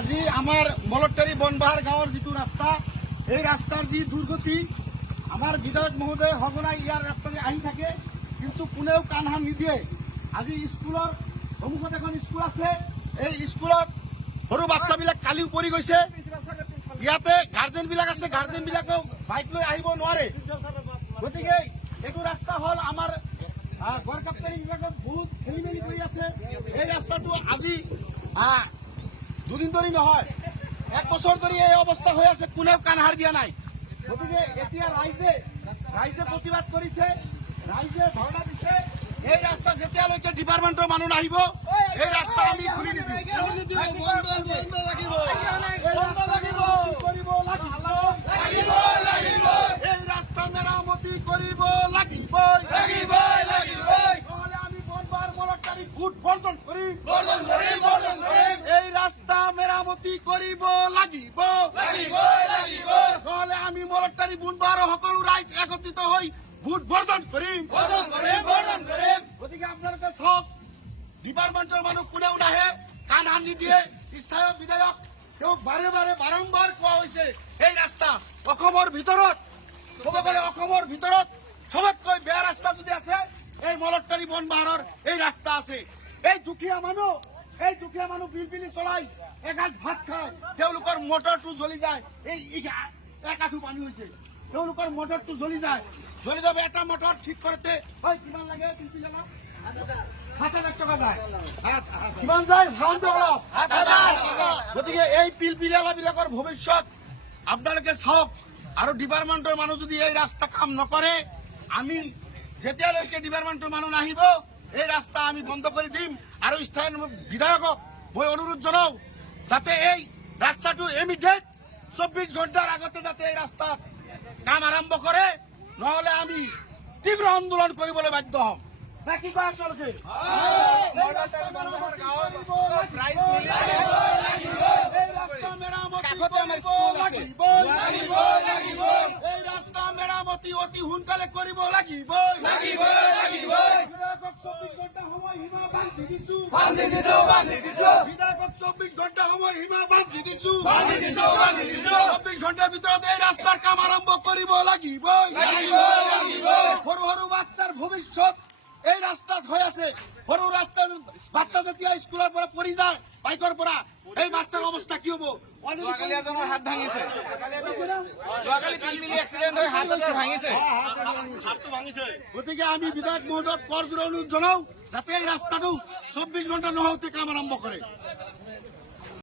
আজি আমার মলটারি বনবাহার গাঁৱৰ যিটো ৰাস্তা, এই ৰাস্তাৰ যি দুৰ্গতি, আমাৰ বিধায়ক মহোদয় সঘনাই ইয়াৰ ৰাস্তাৰে আহি থাকে, কিন্তু কোনেও কাণ সাৰ নিদিয়ে। আজি স্কুলৰ সন্মুখত এখন স্কুল আছে, এই স্কুলত সৰু বাচ্চাবিলাক কালিও পৰি গৈছে। ইয়াতে গাৰ্জেনবিলাক আছে, গাৰ্জেনবিলাকেও বাইক লৈ আহিব নোৱাৰে। গতিকে এইটো ৰাস্তা হ'ল আমাৰ গড় কাপ্তানি বিভাগত বহুত খেলি মেলি কৰি আছে। এই ৰাস্তাটো আজি দুদিন ধৰি নহয়, 1 বছৰ ধৰি এই অৱস্থা হৈ আছে, কোনেও কাণ সাৰ দিয়া নাই। গতিকে এতিয়া ৰাইজে প্ৰতিবাদ কৰিছে, ৰাইজে ধৰ্ণা দিছে। এই ৰাস্তা যেতিয়ালৈকে ডিপাৰ্টমেণ্টৰ মানুহ নাহিব, এই ৰাস্তা আমি খুলি নিদিওঁ। এই ৰাস্তা মেৰামতি কৰিব লাগিবই, নহ'লে আমি বনবাহাৰ মলটাৰী ভোট বৰ্জন কৰিম। এই ৰাস্তা মেৰামতি কৰিব লাগিব, নহ'লে আমি মলটাৰী বনবাহাৰৰ সকলো ৰাইজ একত্ৰিত হৈ ভোট বৰ্জন কৰিম। গতিকে আপোনালোকে চাওক, ডিপাৰ্টমেণ্টৰ মানুহ কোনেও নাহে, কাণ সাৰ নিদিয়ে। স্থায়ী বিধায়ক তেওঁক বাৰম্বাৰ কোৱা হৈছে, এই ৰাস্তা অসমৰ ভিতৰত চবতকৈ বেয়া ৰাস্তা যদি আছে, এই মলটাৰী বনবাহাৰৰ এই ৰাস্তা আছে। এই দুখীয়া মানুহ পিলপিলি চলাই এসাঁজ ভাত খায়, তেওঁলোকৰ মটৰটো জ্বলি যায়। এই এক আঁঠু পানী হৈছে, তেওঁলোকৰ মটৰটো জ্বলি যায়। জ্বলি যাব, এটা মটৰ ঠিক কৰোঁতে হয় কিমান লাগে? পিলপিলি 7,000 টকা যায়। কিমান যায়? গতিকে এই পিলপিলিয়ালাবিলাকৰ ভৱিষ্যত আপোনালোকে চাওক। আৰু ডিপাৰ্টমেণ্টৰ মানুহ যদি এই ৰাস্তা কাম নকৰে, আমি যেতিয়ালৈকে ডিপাৰ্টমেণ্টৰ মানুহ নাহিব, এই ৰাস্তা আমি বন্ধ কৰি দিম। আৰু স্থানীয় বিধায়কক মই অনুৰোধ জনাওঁ, যাতে এই ৰাস্তাটো ইমিডিয়েট 24 ঘণ্টাৰ আগতে যাতে এই ৰাস্তাত কাম আৰম্ভ কৰে, নহ'লে আমি তীব্ৰ আন্দোলন কৰিবলৈ বাধ্য হ'ম। কি কয় আপোনালোকে? এই ৰাস্তা মেৰামতি অতি সোনকালে কৰিব লাগিব। বিধায়কক 24 ঘণ্টা সময় সীমা বান্ধি দিছো। বিধায়কক 24 ঘণ্টা সময় সীমা বান্ধি দিছো। 24 ঘণ্টাৰ ভিতৰত এই ৰাস্তাৰ কাম আৰম্ভ কৰিব লাগিব। সৰু সৰু বাচ্চাৰ ভৱিষ্যত এই ৰাস্তাত হৈ আছে। সৰু বাচ্চা যেতিয়া স্কুলৰ পৰা পৰি যায়, বাইকৰ পৰা, এই বাচ্চাৰ অৱস্থা কি হ'ব? হাত ভাঙিছে, গতিকে আমি বিধায়ক মহোদয়ক কৰজোৰে অনুৰোধ জনাওঁ, যাতে এই ৰাস্তাটো 24 ঘণ্টা নহওঁতে কাম আৰম্ভ কৰে।